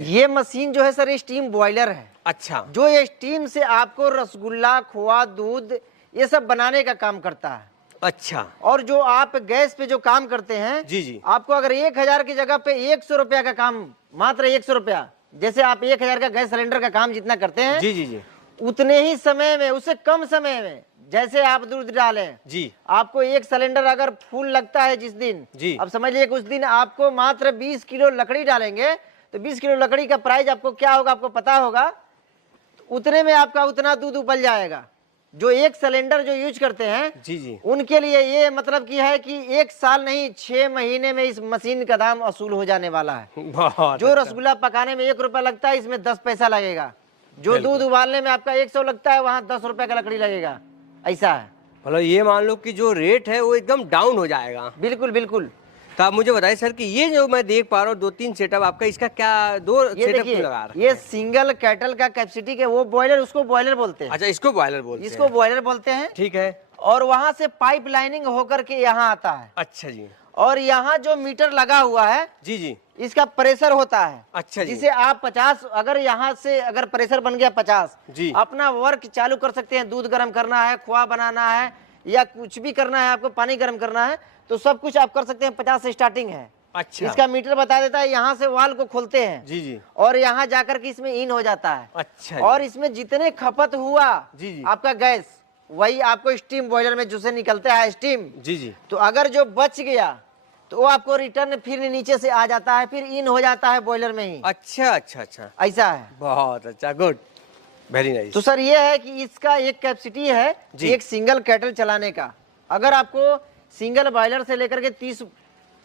ये मशीन जो है सर स्टीम बॉयलर है। अच्छा, जो ये स्टीम से आपको रसगुल्ला, खोआ, दूध ये सब बनाने का काम करता है। अच्छा। और जो आप गैस पे जो काम करते हैं, जी जी, आपको अगर 1000 की जगह पे 100 रुपया का काम, मात्र 100 रुपया, जैसे आप 1000 का गैस सिलेंडर का काम जितना करते हैं, जी जी जी, उतने ही समय में, उससे कम समय में, जैसे आप दूध डालें जी, आपको एक सिलेंडर अगर फुल लगता है जिस दिन, जी, अब समझ लीजिए उस दिन आपको मात्र 20 किलो लकड़ी डालेंगे, तो 20 किलो लकड़ी का प्राइस आपको क्या होगा, आपको पता होगा, उतने में आपका उतना दूध उबल जाएगा। जो एक सिलेंडर जो यूज करते हैं, जी जी, उनके लिए ये मतलब की है कि 1 साल नहीं 6 महीने में इस मशीन का दाम वसूल हो जाने वाला है। बहुत जो अच्छा। रसगुल्ला पकाने में 1 रुपया लगता है, इसमें 10 पैसा लगेगा। जो दूध उबालने में आपका 100 लगता है, वहाँ 10 रुपए का लकड़ी लगेगा। ऐसा है। मतलब ये मान लो कि जो रेट है वो एकदम डाउन हो जाएगा। बिल्कुल बिल्कुल। तो आप मुझे बताइए सर कि ये जो मैं देख पा रहा हूँ 2-3 सेटअप आपका, इसका क्या दो ये सेटअप देखिए, लगा रहे ये हैं? सिंगल कैटल का कैपेसिटी के वो बॉयलर, उसको बॉयलर बोलते हैं। अच्छा, इसको बॉयलर बोलते हैं। इसको बॉयलर बोलते हैं। ठीक है। और वहां से पाइप लाइनिंग होकर के यहाँ आता है। अच्छा जी। और यहाँ जो मीटर लगा हुआ है, जी जी, इसका प्रेशर होता है। अच्छा जी। जिसे आप 50, अगर यहाँ से अगर प्रेशर बन गया 50, जी, अपना वर्क चालू कर सकते हैं। दूध गर्म करना है, खोआ बनाना है, या कुछ भी करना है, आपको पानी गर्म करना है, तो सब कुछ आप कर सकते हैं। 50 से स्टार्टिंग है। अच्छा, इसका मीटर बता देता है। यहाँ से वाल को खोलते हैं। जी जी, और यहाँ जाकर के इसमें इन हो जाता है। अच्छा और इसमें जितने खपत हुआ जी जी, आपका गैस, वही आपको स्टीम बॉयलर में जो से निकलता है स्टीम, जी जी, तो अगर जो बच गया तो वो आपको रिटर्न फिर नीचे से आ जाता है, फिर इन हो जाता है बॉयलर में ही। अच्छा अच्छा अच्छा, ऐसा है। बहुत अच्छा, गुड, वेरी नाइस। तो सर ये है कि इसका एक कैपेसिटी है एक सिंगल कैटल चलाने का। अगर आपको सिंगल बॉयलर से लेकर के 30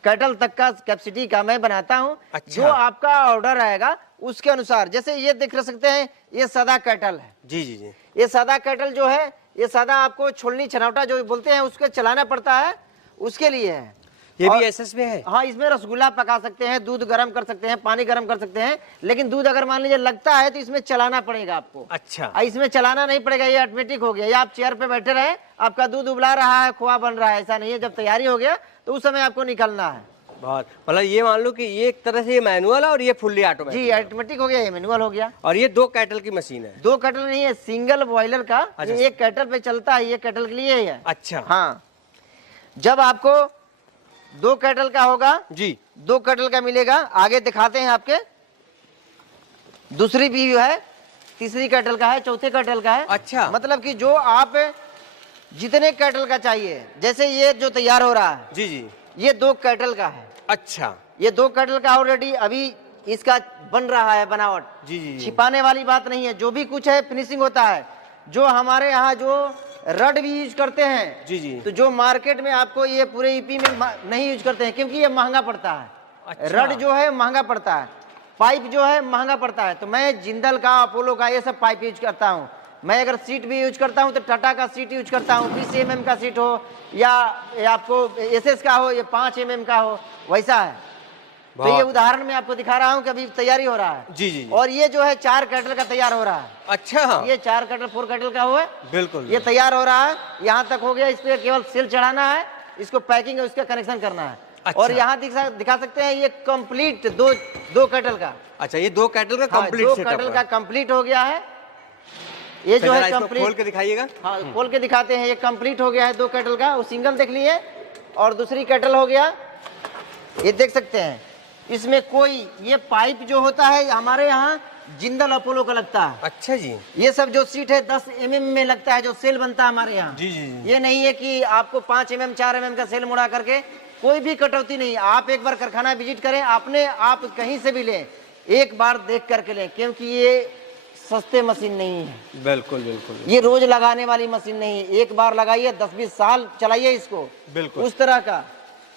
कैटल तक का कैपेसिटी का मैं बनाता हूँ। अच्छा। जो आपका ऑर्डर आएगा उसके अनुसार, जैसे ये देख सकते हैं, ये सादा कैटल है। जी जी जी, ये सादा कैटल जो है, ये सादा आपको छोलनी छनौटा जो बोलते हैं उसको चलाना पड़ता है, उसके लिए है। ये भी एसएस में है? हाँ, इसमें रसगुल्ला पका सकते हैं, दूध गर्म कर सकते हैं, पानी गर्म कर सकते हैं। लेकिन दूध अगर मान लीजिए लगता है तो इसमें चलाना पड़ेगा आपको। अच्छा, इसमें चलाना नहीं पड़ेगा, ये ऑटोमेटिक हो गया। या आप चेयर पे बैठे रहे, आपका दूध उबला रहा है, खोआ बन रहा है, ऐसा नहीं है। जब तैयारी हो गया तो उस समय आपको निकलना है। बहुत, मतलब ये मान लो कि ये एक तरह से ये मैनुअल है और ये फुल्ली ऑटोमेटिक। जी, ऑटोमेटिक हो गया, ये मैनुअल हो गया। और ये 2 कैटल की मशीन है? 2 कैटल नहीं है, सिंगल बॉयलर का। अच्छा, ये एक कैटल पे चलता है, ये कैटल के लिए ही है। अच्छा, हाँ, जब आपको 2 कैटल का होगा जी, 2 कैटल का मिलेगा। आगे दिखाते हैं आपके, दूसरी भी है, तीसरी कैटल का है, चौथे कैटल का है। अच्छा, मतलब कि जो आप जितने कैटल का चाहिए, जैसे ये जो तैयार हो रहा है, जी जी, ये 2 कैटल का है। अच्छा, ये 2 कैटल का ऑलरेडी अभी इसका बन रहा है बनावट। जी जी जी, छिपाने वाली बात नहीं है, जो भी कुछ है फिनिशिंग होता है। जो हमारे यहाँ जो रड भी यूज करते हैं, जी जी, तो जो मार्केट में आपको ये पूरे ईपी में नहीं यूज करते हैं, क्योंकि ये महंगा पड़ता है। अच्छा, रड जो है महंगा पड़ता है, पाइप जो है महंगा पड़ता है। तो मैं जिंदल का, अपोलो का ये सब पाइप यूज करता हूँ। मैं अगर सीट भी यूज करता हूँ तो टाटा का सीट यूज करता हूँ। 20 mm का सीट हो या आपको एसएस का हो, ये 5 mm का हो, वैसा है। तो ये उदाहरण में आपको दिखा रहा हूँ कि अभी तैयारी हो रहा है। जी जी, और ये जो है 4 कैटल का तैयार हो रहा है। अच्छा, ये 4 कैटल 4 कैटल का हुआ है, बिल्कुल, ये तैयार हो रहा है। यहाँ तक हो गया, इस पे केवल सेल चढ़ाना है, इसको पैकिंग है, उसका कनेक्शन करना है। अच्छा। और यहाँ दिखा सकते हैं, ये कंप्लीट 2 कैटल का। अच्छा, ये 2 कैटल का कंप्लीट 2 सेटअप कैटल का कंप्लीट हो गया है। ये जो है कंप्लीट, खोल के दिखाइएगा। हाँ, खोल के दिखाते हैं। ये कंप्लीट हो गया है 2 कैटल का। वो सिंगल देख लिए, और दूसरी कैटल हो गया, ये देख सकते हैं। इसमें कोई, ये पाइप जो होता है हमारे यहाँ जिंदल अपोलो का लगता है। अच्छा जी, ये सब जो सीट है 10 mm में लगता है, जो सेल बनता है हमारे यहाँ। जी जी, ये नहीं है कि आपको 5 mm 4 mm का सेल मुड़ा करके, कोई भी कटौती नहीं। आप एक बार कारखाना विजिट करें, आपने आप कहीं से भी लें, एक बार देख करके लें, क्योंकि ये सस्ते मशीन नहीं है। बिल्कुल बिल्कुल, ये रोज लगाने वाली मशीन नहीं है। एक बार लगाइए, 10-20 साल चलाइए इसको, बिल्कुल उस तरह का।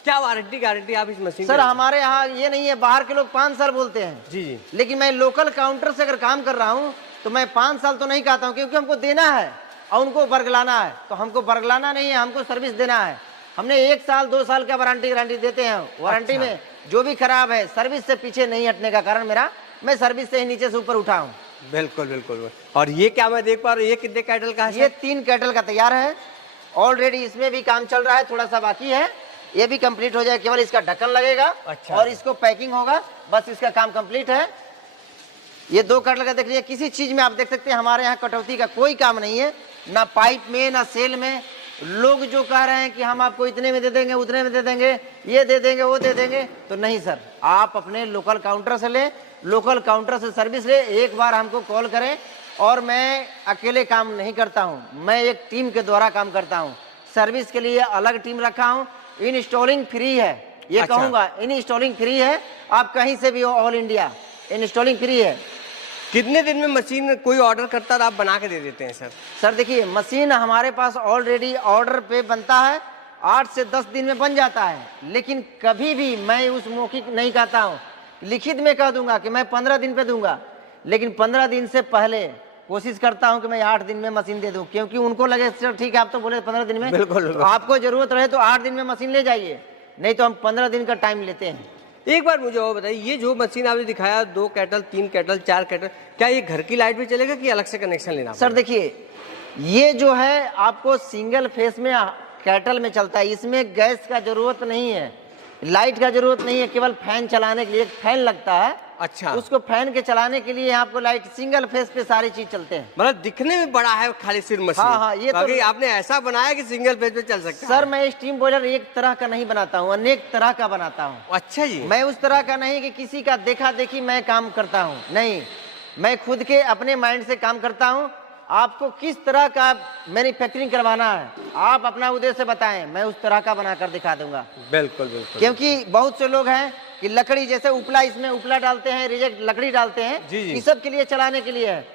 क्या वारंटी गारंटी आप इस मशीन? सर हमारे यहाँ ये नहीं है, बाहर के लोग 5 साल बोलते हैं। जी जी, लेकिन मैं लोकल काउंटर से अगर काम कर रहा हूँ तो मैं 5 साल तो नहीं कहता हूँ, क्योंकि हमको देना है और उनको बरगलाना है। तो हमको बरगलाना नहीं है, हमको सर्विस देना है। हमने 1 साल 2 साल का वारंटी देते हैं। वारंटी में जो भी खराब है, सर्विस से पीछे नहीं हटने का कारण मेरा, मैं सर्विस से ही नीचे से ऊपर उठा हूँ। बिल्कुल बिल्कुल। और ये क्या मैं देख पा रहा हूँ, ये कितने कैटल का है? ये 3 कैटल का तैयार है ऑलरेडी। इसमें भी काम चल रहा है, थोड़ा सा बाकी है। ये भी कंप्लीट हो जाए, केवल इसका ढक्कन लगेगा। अच्छा। और इसको पैकिंग होगा, बस इसका काम कंप्लीट है। ये 2 कटल का देख लीजिए, किसी चीज में आप देख सकते हैं हमारे यहाँ कटौती का कोई काम नहीं है, ना पाइप में ना सेल में। लोग जो कह रहे हैं कि हम आपको इतने में दे देंगे, उतने में दे देंगे, ये दे देंगे, वो दे देंगे, तो नहीं सर, आप अपने लोकल काउंटर से लें, लोकल काउंटर से सर्विस ले, एक बार हमको कॉल करें। और मैं अकेले काम नहीं करता हूं, मैं एक टीम के द्वारा काम करता हूं। सर्विस के लिए अलग टीम रखा हूं, इंस्टॉलिंग फ्री है, ये अच्छा। कहूंगा, इंस्टॉलिंग फ्री है, आप कहीं से भी हो, ऑल इंडिया इंस्टॉलिंग फ्री है। कितने दिन में मशीन कोई ऑर्डर करता है तो आप बना के दे देते हैं सर? सर देखिए, मशीन हमारे पास ऑलरेडी ऑर्डर पे बनता है, 8 से 10 दिन में बन जाता है। लेकिन कभी भी मैं उस मौखिक नहीं कहता हूँ, लिखित में कह दूंगा कि मैं 15 दिन पे दूंगा, लेकिन 15 दिन से पहले कोशिश करता हूं कि मैं 8 दिन में मशीन दे दूं, क्योंकि उनको लगे सर ठीक है आप तो बोले 15 दिन में, बिल्कुल, तो आपको जरूरत रहे तो 8 दिन में मशीन ले जाइए, नहीं तो हम 15 दिन का टाइम लेते हैं। एक बार मुझे और बताइए, ये जो मशीन आपने दिखाया 2 कैटल, 3 कैटल, 4 कैटल, क्या ये घर की लाइट में चलेगा कि अलग से कनेक्शन लेना सर देखिए, ये जो है आपको सिंगल फेस में कैटल में चलता है, इसमें गैस का जरूरत नहीं है, लाइट का जरूरत नहीं है, केवल फैन चलाने के लिए एक फैन लगता है। अच्छा, उसको फैन के चलाने के लिए आपको लाइट, सिंगल फेस पे सारी चीज चलते हैं। मतलब दिखने में बड़ा है खाली सिर्फ मशीन। हाँ, ये तो आपने ऐसा बनाया कि सिंगल पेज पे चल सकता है। सर मैं स्टीम बॉयलर एक तरह का नहीं बनाता हूँ, अनेक तरह का बनाता हूँ। अच्छा जी, मैं उस तरह का नहीं कि किसी का देखा देखी मैं काम करता हूँ, नहीं, मैं खुद के अपने माइंड से काम करता हूँ। आपको किस तरह का मैन्युफैक्चरिंग करवाना है, आप अपना उद्देश्य बताएं, मैं उस तरह का बनाकर दिखा दूंगा। बिल्कुल बिल्कुल। क्योंकि बहुत से लोग हैं कि लकड़ी जैसे उपला, इसमें उपला डालते हैं, रिजेक्ट लकड़ी डालते हैं, इस सब के लिए चलाने के लिए है,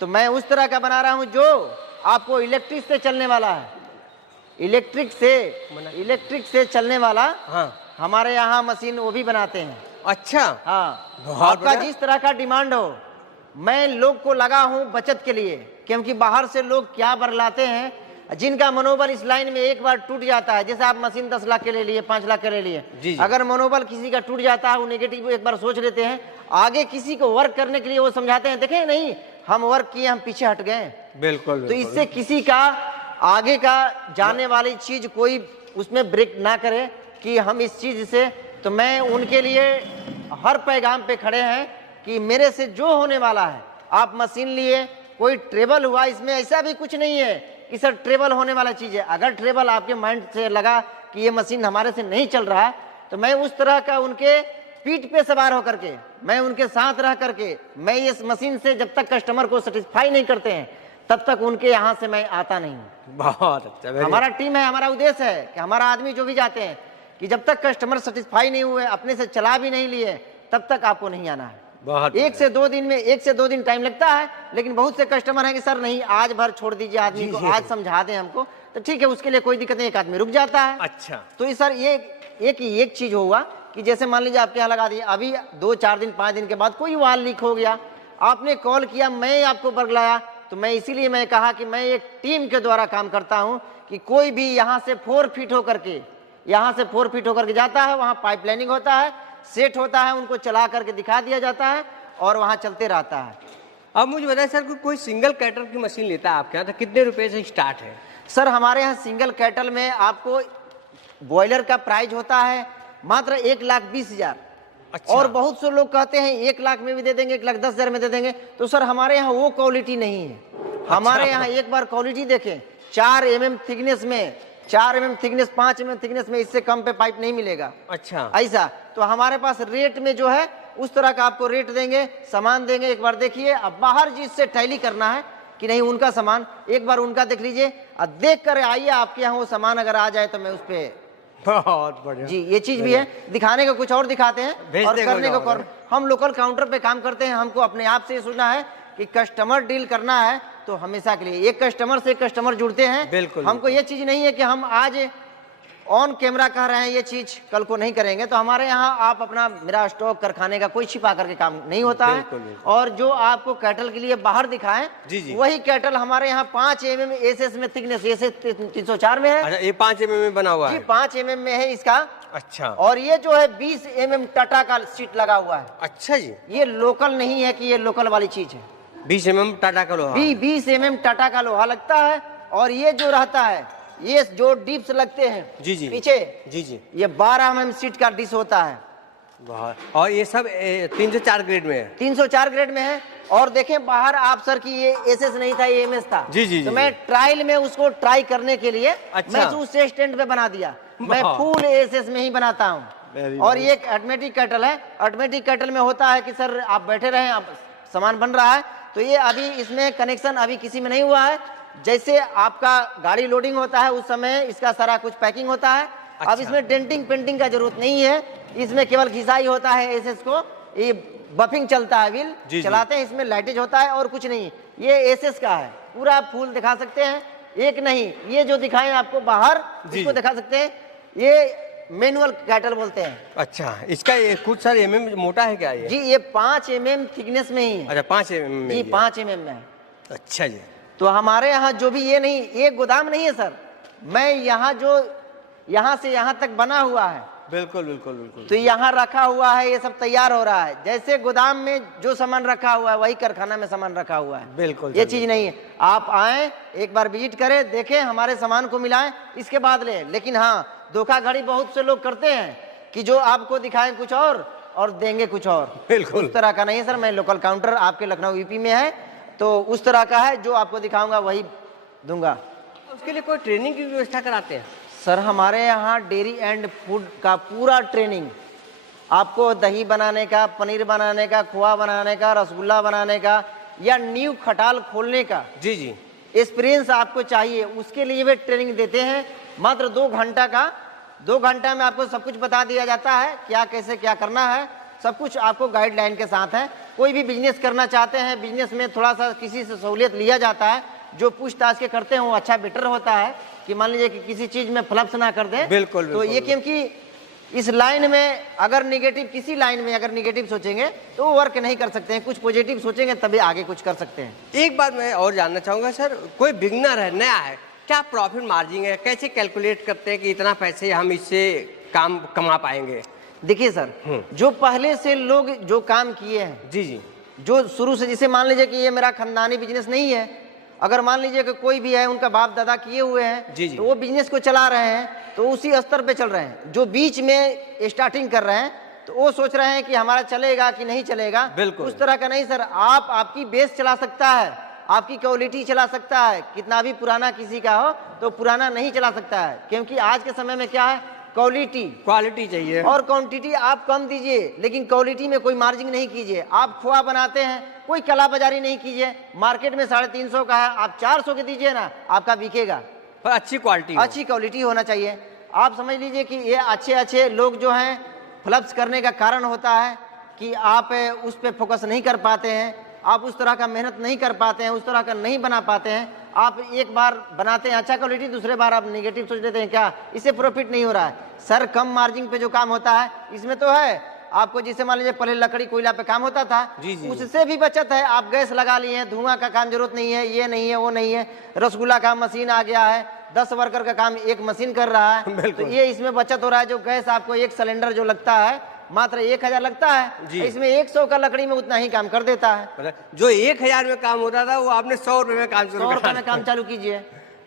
तो मैं उस तरह का बना रहा हूं जो आपको इलेक्ट्रिक से चलने वाला है, इलेक्ट्रिक से चलने वाला। हाँ, हमारे यहाँ मशीन वो भी बनाते हैं। अच्छा, हाँ, बहुत आपका बढ़िया। जिस तरह का डिमांड हो, मैं लोग को लगा हूँ बचत के लिए, क्योंकि बाहर से लोग क्या बरलाते हैं, जिनका मनोबल इस लाइन में एक बार टूट जाता है, जैसे आप मशीन 10 लाख के ले लिए, 5 लाख के ले लिए, अगर मनोबल किसी का टूट जाता है, वो नेगेटिव एक बार सोच लेते हैं, आगे किसी को वर्क करने के लिए वो समझाते हैं, देखें नहीं हम वर्क किए, हम पीछे हट गए। बिल्कुल, तो इससे किसी का आगे का जाने वाली चीज कोई उसमें ब्रेक ना करे कि हम इस चीज से, तो मैं उनके लिए हर पैगाम पे खड़े हैं कि मेरे से जो होने वाला है, आप मशीन लिए, कोई ट्रेबल हुआ, इसमें ऐसा भी कुछ नहीं है कि सर ट्रेबल होने वाला चीज है। अगर ट्रेबल आपके माइंड से लगा कि ये मशीन हमारे से नहीं चल रहा है, तो मैं उस तरह का उनके पीठ पे सवार होकर के, मैं उनके साथ रह करके, मैं इस मशीन से जब तक कस्टमर को सेटिस्फाई नहीं करते हैं तब तक उनके यहाँ से मैं आता नहीं हूँ। बहुत अच्छा। हमारा टीम है, हमारा उद्देश्य है कि हमारा आदमी जो भी जाते हैं कि जब तक कस्टमर सेटिस्फाई नहीं हुए, अपने से चला भी नहीं लिए, तब तक आपको नहीं आना है। बहुत 1 से 2 दिन में, 1 से 2 दिन टाइम लगता है, लेकिन बहुत से कस्टमर हैं कि सर नहीं आज भर छोड़ दीजिए आदमी को, आज समझा दें हमको, तो ठीक है, उसके लिए कोई दिक्कत नहीं, एक आदमी रुक जाता है। अच्छा, तो ये सर ये एक चीज होगा कि जैसे मान लीजिए आपके यहाँ लगा दिए, अभी 2-4 दिन 5 दिन के बाद कोई वाल लीक हो गया, आपने कॉल किया, मैं आपको बरगलाया, तो मैं इसीलिए मैं कहा कि मैं एक टीम के द्वारा काम करता हूं कि कोई भी यहाँ से 4 फीट होकर के, यहाँ से 4 फीट होकर के जाता है, वहाँ पाइपलाइनिंग होता है, सेट होता है, उनको चला करके दिखा दिया जाता है और वहाँ चलते रहता है। अब मुझे बताइए सर, कोई सिंगल कैटर की मशीन लेता है आपके यहाँ तो कितने रुपए से स्टार्ट है? सर हमारे यहाँ सिंगल कैटल में आपको बॉयलर का प्राइस होता है मात्र 1,20,000। अच्छा। और बहुत से लोग कहते हैं 1 लाख में भी दे देंगे, 1,10,000 में दे देंगे, तो सर हमारे यहाँ वो क्वालिटी नहीं है। हमारे यहाँ एक बार क्वालिटी देखें, 4 mm थिकनेस में, 4 mm थिकनेस, 5 mm थिकनेस में, इससे कम पे पाइप नहीं मिलेगा। अच्छा, ऐसा तो हमारे पास रेट में जो है उस तरह का आपको रेट देंगे, सामान देंगे। एक बार देखिए, अब बाहर जिससे टैली करना है कि नहीं उनका सामान, एक बार उनका देख लीजिए और देख कर आइए, आपके यहाँ वो सामान अगर आ जाए तो मैं उस पे बहुत बढ़िया जी, ये चीज भी है, दिखाने का कुछ और दिखाते हैं और करने को हम लोकल काउंटर पे काम करते हैं। हमको अपने आप से सोचना है कि कस्टमर डील करना है तो हमेशा के लिए एक कस्टमर से कस्टमर जुड़ते हैं। बिल्कुल, हमको ये चीज नहीं है कि हम आज ऑन कैमरा कह रहे हैं ये चीज कल को नहीं करेंगे, तो हमारे यहाँ आप अपना मेरा स्टॉक कारखाने का कोई छिपा करके काम नहीं होता है। और जो आपको कैटल के लिए बाहर दिखाएं, वही कैटल हमारे यहाँ 5 mm एसएस में थिकनेस, एसएस 304 में है। अच्छा, ये 5 mm में बना हुआ है? 5 mm में है इसका। अच्छा, और ये जो है 20 mm टाटा का सीट लगा हुआ है। अच्छा जी, ये लोकल नहीं है कि ये लोकल वाली चीज है। 20 mm टाटा का लोहा, 20 mm टाटा का लोहा लगता है। और ये जो रहता है, ये जो डिप्स लगते हैं जी जी पीछे, जी जी, ये 12 mm सीट का डिश होता है। बहुत। और ये सब 304 ग्रेड में है। 304 ग्रेड में है। और देखें बाहर आप सर की ये एसएस नहीं था, ये एमएस था। जी, जी, तो जी, मैं ट्रायल में उसको ट्राई करने के लिए अच्छा। मैं दूसरे स्टैंड पे बना दिया। मैं वाह। फुल एसएस में ही बनाता हूँ। Very और ये एक ऑटोमेटिक कैटल है। ऑटोमेटिक कैटल में होता है कि सर आप बैठे रहें, आप सामान बन रहा है, तो ये अभी इसमें कनेक्शन अभी किसी में नहीं हुआ है। जैसे आपका गाड़ी लोडिंग होता है उस समय इसका सारा कुछ पैकिंग होता है। अच्छा। अब इसमें डेंटिंग पेंटिंग का जरूरत नहीं है, इसमें केवल घिसाई होता है एसएस को। ये बफिंग चलता है, व्हील जी। चलाते हैं, इसमें लाइटेज होता है और कुछ नहीं। ये एसएस का है, पूरा फूल दिखा सकते हैं। एक नहीं, ये जो दिखाएं आपको बाहर जी। इसको दिखा सकते हैं। ये मैनुअल कैटल बोलते हैं। अच्छा, इसका ये कुछ सर एमएम मोटा है क्या ये? जी ये 5 mm थिकनेस में ही है। अच्छा, 5 एमएम में जी ही है। 5 mm में है। अच्छा जी। तो हमारे यहाँ जो भी ये नहीं, ये गोदाम नहीं है सर। मैं यहाँ जो यहाँ से यहाँ तक बना हुआ है, बिल्कुल बिल्कुल बिल्कुल। तो यहाँ रखा हुआ है, ये सब तैयार हो रहा है। जैसे गोदाम में जो सामान रखा हुआ है वही कारखाना में सामान रखा हुआ है। बिल्कुल ये सर, चीज नहीं है। आप आए एक बार विजिट करें, देखें, हमारे सामान को मिलाएं, इसके बाद ले। लेकिन हाँ, धोखाधड़ी बहुत से लोग करते हैं कि जो आपको दिखाएं कुछ और देंगे कुछ और। बिल्कुल। उस तरह का नहीं है सर। मैं लोकल काउंटर आपके लखनऊ यूपी में है, तो उस तरह का है, जो आपको दिखाऊंगा वही दूंगा। उसके लिए कोई ट्रेनिंग की व्यवस्था कराते हैं? सर हमारे यहाँ डेयरी एंड फूड का पूरा ट्रेनिंग, आपको दही बनाने का, पनीर बनाने का, खोआ बनाने का, रसगुल्ला बनाने का, या न्यू खटाल खोलने का जी जी। एक्सपीरियंस आपको चाहिए, उसके लिए वे ट्रेनिंग देते हैं। मात्र 2 घंटा का, 2 घंटा में आपको सब कुछ बता दिया जाता है, क्या कैसे क्या करना है, सब कुछ आपको गाइडलाइन के साथ है। कोई भी बिजनेस करना चाहते हैं, बिजनेस में थोड़ा सा किसी से सहूलियत लिया जाता है, जो पूछताछ के करते हैं वो अच्छा बेटर होता है कि मान लीजिए कि किसी चीज में फ्लप्स ना कर दें। बिल्कुल, तो ये क्योंकि इस लाइन में अगर निगेटिव, किसी लाइन में अगर निगेटिव सोचेंगे तो वो वर्क नहीं कर सकते हैं। कुछ पॉजिटिव सोचेंगे तभी आगे कुछ कर सकते हैं। एक बात मैं और जानना चाहूंगा सर, कोई बिगनर है, नया है, क्या प्रॉफिट मार्जिन है, कैसे कैलकुलेट करते हैं कि इतना पैसे हम इससे काम कमा पाएंगे? देखिए सर, जो पहले से लोग जो काम किए हैं, जी जी। जो शुरू से, जिसे मान लीजिए कि ये मेरा खानदानी बिजनेस नहीं है, अगर मान लीजिए कि कोई भी है उनका बाप दादा किए हुए हैं, जी जी। तो वो बिजनेस को चला रहे हैं, तो उसी स्तर पे चल रहे हैं। जो बीच में स्टार्टिंग कर रहे हैं तो वो सोच रहे हैं कि हमारा चलेगा कि नहीं चलेगा। बिल्कुल। उस तरह का नहीं सर। आप आपकी बेस चला सकता है, आपकी क्वालिटी चला सकता है। कितना भी पुराना किसी का हो तो पुराना नहीं चला सकता है, क्योंकि आज के समय में क्या है, क्वालिटी चाहिए और क्वांटिटी आप कम दीजिए, लेकिन क्वालिटी में कोई मार्जिन नहीं कीजिए। आप खोआ बनाते हैं, कोई कला बाजारी नहीं कीजिए। मार्केट में 350 का है, आप 400 के दीजिए ना, आपका बिकेगा। पर अच्छी क्वालिटी होना चाहिए। आप समझ लीजिए कि ये अच्छे लोग जो हैं, फ्लप्स करने का कारण होता है कि आप उस पर फोकस नहीं कर पाते हैं, आप उस तरह का मेहनत नहीं कर पाते हैं, उस तरह का नहीं बना पाते हैं। आप एक बार बनाते हैं अच्छा क्वालिटी, दूसरे बार आप नेगेटिव सोच लेते हैं, क्या इससे प्रॉफिट नहीं हो रहा है। सर कम मार्जिन पे जो काम होता है इसमें तो है आपको, जिसे मान लीजिए पहले लकड़ी कोयला पे काम होता था, उससे भी बचत है। आप गैस लगा लिए हैं, धुआं का काम जरूरत नहीं है, ये नहीं है वो नहीं है। रसगुल्ला का मशीन आ गया है, 10 वर्कर का काम एक मशीन कर रहा है, तो ये इसमें बचत हो रहा है। जो गैस आपको एक सिलेंडर जो लगता है मात्र 1000 लगता है, इसमें 100 का लकड़ी में उतना ही काम कर देता है। जो 1000 में काम होता था वो आपने 100 रुपए में काम 100 रुपए में काम चालू कीजिए।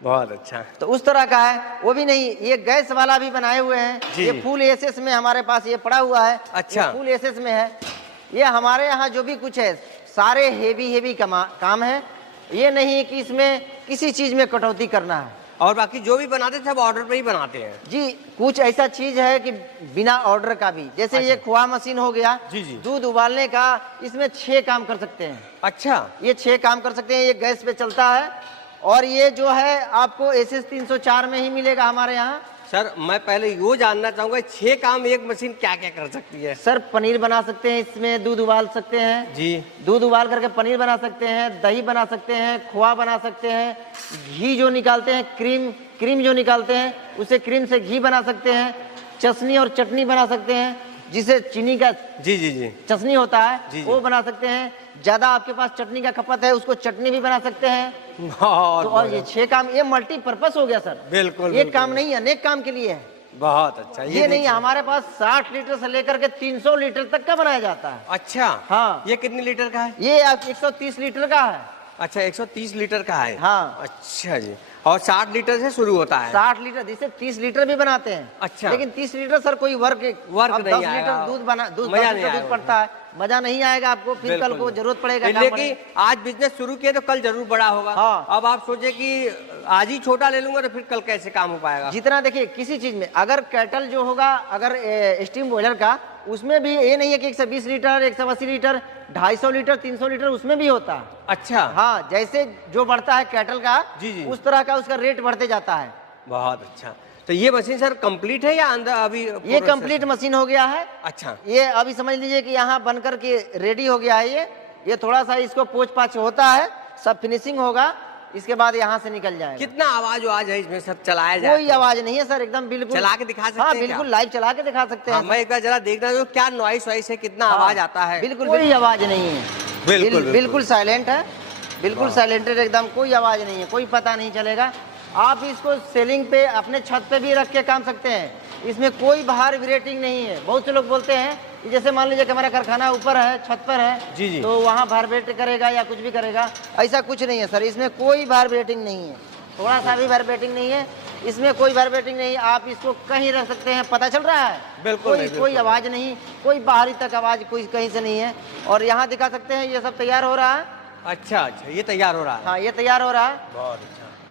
बहुत अच्छा। तो उस तरह का है। वो भी नहीं, ये गैस वाला भी बनाए हुए हैं। ये फुल एसएस में हमारे पास ये पड़ा हुआ है। अच्छा, फुल एसएस में है। ये हमारे यहाँ जो भी कुछ है सारे हेवी काम है। ये नहीं कि इसमें किसी चीज में कटौती करना है। और बाकी जो भी बनाते हैं सब ऑर्डर पे ही बनाते हैं? जी, कुछ ऐसा चीज है कि बिना ऑर्डर का भी, जैसे अच्छा। ये खोआ मशीन हो गया, जी जी। दूध उबालने का, इसमें 6 काम कर सकते हैं। अच्छा, ये 6 काम कर सकते हैं। ये गैस पे चलता है। और ये जो है आपको एसएस 304 में ही मिलेगा हमारे यहाँ। सर मैं पहले ये जानना चाहूंगा, 6 काम एक मशीन क्या क्या कर सकती है? सर पनीर बना सकते हैं, इसमें दूध उबाल सकते हैं जी, दूध उबाल करके पनीर बना सकते हैं, दही बना सकते हैं, खोआ बना सकते हैं, घी जो निकालते हैं, क्रीम जो निकालते हैं उसे क्रीम से घी बना सकते हैं, चटनी और चटनी बना सकते हैं, जिसे चीनी का जी चटनी होता है वो बना सकते हैं। ज्यादा आपके पास चटनी का खपत है, उसको चटनी भी बना सकते हैं। तो और ये 6 काम, ये मल्टीपर्पज हो गया सर। बिल्कुल, एक काम नहीं, अनेक काम के लिए है। बहुत अच्छा। ये नहीं, हमारे पास 60 लीटर से लेकर के 300 लीटर तक का बनाया जाता है। अच्छा, हाँ। ये कितने लीटर का है? ये 130 लीटर का है। अच्छा 130 लीटर का है। हाँ। अच्छा जी, और 60 लीटर से शुरू होता है। 60 लीटर, जिससे 30 लीटर भी बनाते हैं। अच्छा। लेकिन 30 लीटर सर कोई वर्क अब नहीं 10 आएगा। लीटर दूध बना, दूध मजा 10 नहीं लीटर आएगा दूध पड़ता है, मजा नहीं आएगा आपको, फिर कल बिल्कुल। को जरूरत पड़ेगा काम लेकिन करने। आज बिजनेस शुरू किया तो कल जरूर बड़ा होगा। हाँ। अब आप सोचे कि आज ही छोटा ले लूंगा तो फिर कल कैसे काम हो पाएगा। जितना देखिए किसी चीज में अगर कैटल जो होगा, अगर स्टीम बॉयलर का, उसमें भी ये नहीं है कि 120 लीटर 180 लीटर 250 लीटर 300 लीटर उसमें भी होता है। अच्छा। हाँ, जैसे जो बढ़ता है कैटल का, जी जी। उस तरह का उसका रेट बढ़ते जाता है। बहुत अच्छा। तो ये मशीन सर कंप्लीट है या अंदर अभी ये कंप्लीट मशीन हो गया है। अच्छा। ये अभी समझ लीजिए कि यहाँ बनकर के रेडी हो गया है। ये थोड़ा सा इसको पोंछ पाछ होता है, सब फिनिशिंग होगा, इसके बाद यहाँ से निकल जाएगा। कितना आवाज है इसमें सब चलाया जाए? कोई आवाज नहीं है सर, एकदम बिल्कुल चला के दिखा सकते हाँ, हैं बिल्कुल क्या? लाइव चला के दिखा सकते हाँ, हैं। मैं एक बार जरा देख रहा हूँ क्या नॉइस वाइस है, कितना आवाज आता है। बिल्कुल कोई आवाज नहीं है। बिल्कुल बिल्कुल साइलेंट है, बिल्कुल साइलेंट है एकदम, कोई आवाज नहीं है, कोई पता नहीं चलेगा। आप इसको सेलिंग पे अपने छत पे भी रख के काम सकते हैं, इसमें कोई बाहर विब्रेटिंग नहीं है। बहुत से लोग बोलते हैं कि जैसे मान लीजिए कि हमारा कारखाना ऊपर है, छत पर है, जी जी। तो वहाँ वाइब्रेट करेगा या कुछ भी करेगा, ऐसा कुछ नहीं है सर। इसमें कोई वाइब्रेटिंग नहीं है, थोड़ा सा भी वाइब्रेटिंग नहीं है, इसमें कोई वाइब्रेटिंग नहीं। आप इसको कहीं रख सकते हैं, पता चल रहा है? बिल्कुल कोई नहीं, कोई बिल्कुल। आवाज नहीं, कोई बाहरी तक आवाज कोई कहीं से नहीं है। और यहाँ दिखा सकते हैं, ये सब तैयार हो रहा है। अच्छा अच्छा, ये तैयार हो रहा है। हाँ, ये तैयार हो रहा है। बहुत अच्छा।